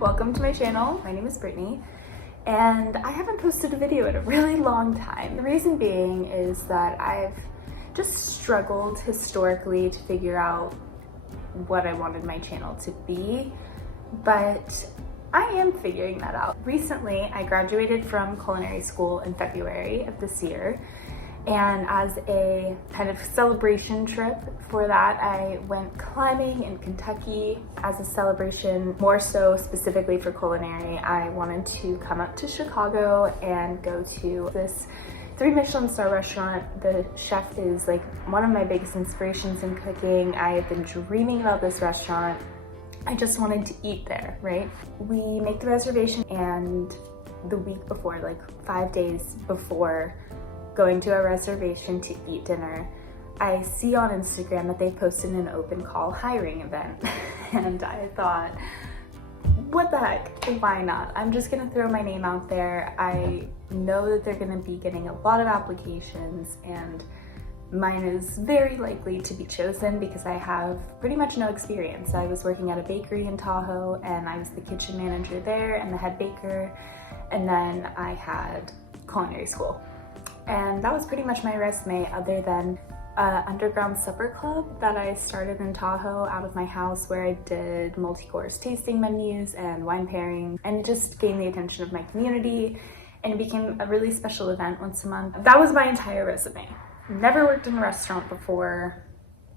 Welcome to my channel. My name is Brittany, and I haven't posted a video in a really long time. The reason being is that I've just struggled historically to figure out what I wanted my channel to be, but I am figuring that out. Recently, I graduated from culinary school in February of this year, and as a kind of celebration trip for that, I went climbing in Kentucky as a celebration, more so specifically for culinary. I wanted to come up to Chicago and go to this 3 Michelin star restaurant. The chef is like one of my biggest inspirations in cooking. I have been dreaming about this restaurant. I just wanted to eat there, right? We make the reservation, and the week before, like 5 days before going to a reservation to eat dinner, I see on Instagram that they posted an open call hiring event. And I thought, what the heck, why not? I'm just gonna throw my name out there. I know that they're gonna be getting a lot of applications, and mine is very likely to be chosen because I have pretty much no experience. I was working at a bakery in Tahoe, and I was the kitchen manager there and the head baker, and then I had culinary school. And that was pretty much my resume, other than underground supper club that I started in Tahoe out of my house, where I did multi-course tasting menus and wine pairing, and it just gained the attention of my community, and it became a really special event once a month. That was my entire resume. Never worked in a restaurant before.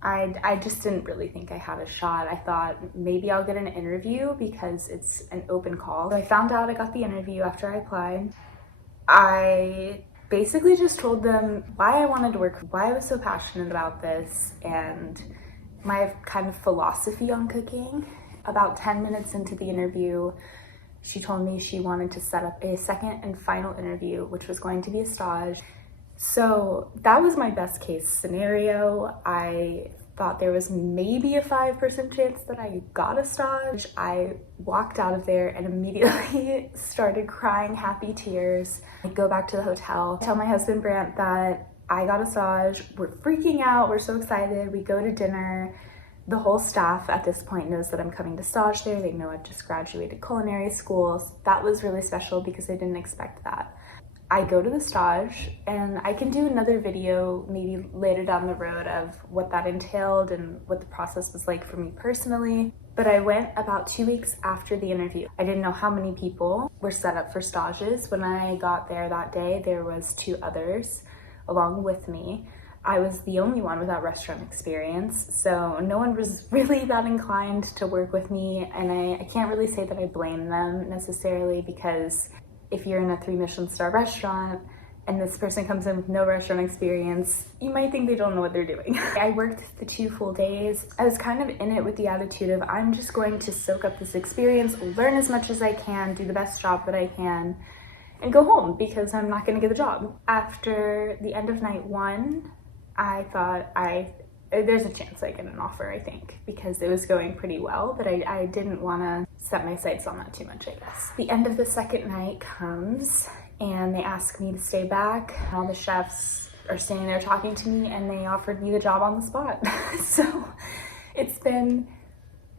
I just didn't really think I had a shot. I thought maybe I'll get an interview because it's an open call. So I found out I got the interview after I applied. I basically just told them why I wanted to work, why I was so passionate about this, and my kind of philosophy on cooking. About 10 minutes into the interview, she told me she wanted to set up a second and final interview, which was going to be a stage. So that was my best case scenario. I thought there was maybe a 5% chance that I got a stage. I walked out of there and immediately started crying happy tears. I go back to the hotel, tell my husband Brant that I got a stage. We're freaking out, we're so excited. We go to dinner. The whole staff at this point knows that I'm coming to stage there. They know I've just graduated culinary school. So that was really special because I didn't expect that. I go to the stage, and I can do another video maybe later down the road of what that entailed and what the process was like for me personally. But I went about 2 weeks after the interview. I didn't know how many people were set up for stages. When I got there that day, there was 2 others along with me. I was the only one without restaurant experience, so no one was really that inclined to work with me, and I can't really say that I blame them necessarily, because if you're in a 3 Michelin star restaurant and this person comes in with no restaurant experience, you might think they don't know what they're doing. I worked the 2 full days. I was kind of in it with the attitude of, I'm just going to soak up this experience, learn as much as I can, do the best job that I can, and go home because I'm not gonna get the job. After the end of night 1, I thought there's a chance I get an offer, I think, because it was going pretty well, but I didn't want to set my sights on that too much, I guess. The end of the second night comes, and they ask me to stay back. All the chefs are standing there talking to me, and they offered me the job on the spot. So it's been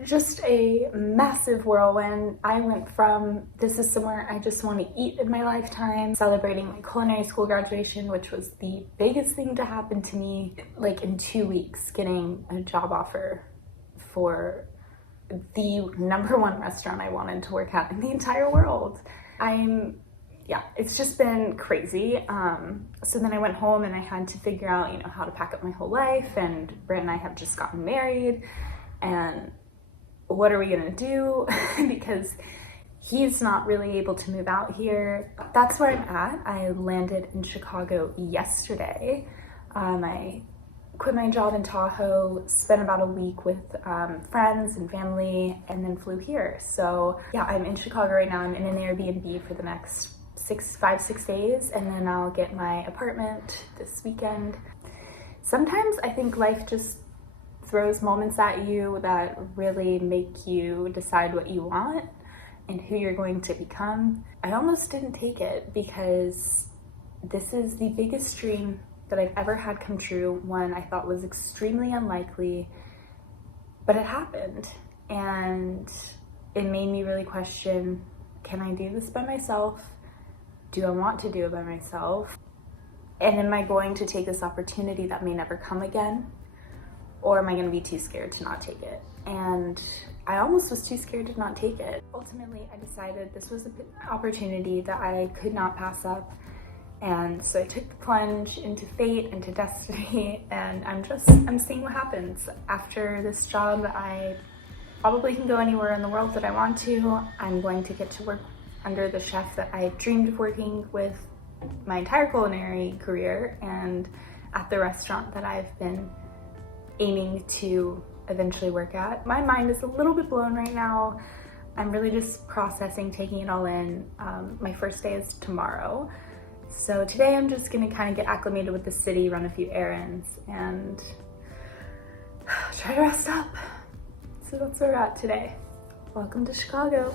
just a massive whirlwind. I went from, this is somewhere I just want to eat in my lifetime, celebrating my culinary school graduation, which was the biggest thing to happen to me, like in 2 weeks, getting a job offer for the #1 restaurant I wanted to work at in the entire world. Yeah, it's just been crazy. So then I went home and I had to figure out, how to pack up my whole life, and Brent and I have just gotten married, and what are we gonna do? Because he's not really able to move out here. That's where I'm at. I landed in Chicago yesterday. I quit my job in Tahoe, spent about a week with friends and family, and then flew here. So yeah, I'm in Chicago right now. I'm in an Airbnb for the next 5-6 days, and then I'll get my apartment this weekend. Sometimes I think life just throws moments at you that really make you decide what you want and who you're going to become. I almost didn't take it because this is the biggest dream that I've ever had come true, one I thought was extremely unlikely, but it happened. And it made me really question, can I do this by myself? Do I want to do it by myself? And am I going to take this opportunity that may never come again? Or am I going to be too scared to not take it? And I almost was too scared to not take it. Ultimately, I decided this was an opportunity that I could not pass up. And so I took the plunge into fate, into destiny, and I'm seeing what happens. After this job, I probably can go anywhere in the world that I want to. I'm going to get to work under the chef that I dreamed of working with my entire culinary career, and at the restaurant that I've been aiming to eventually work at. My mind is a little bit blown right now. I'm really just processing, taking it all in. My first day is tomorrow. So today I'm just gonna kind of get acclimated with the city, run a few errands, and try to rest up. So that's where we're at today. Welcome to Chicago.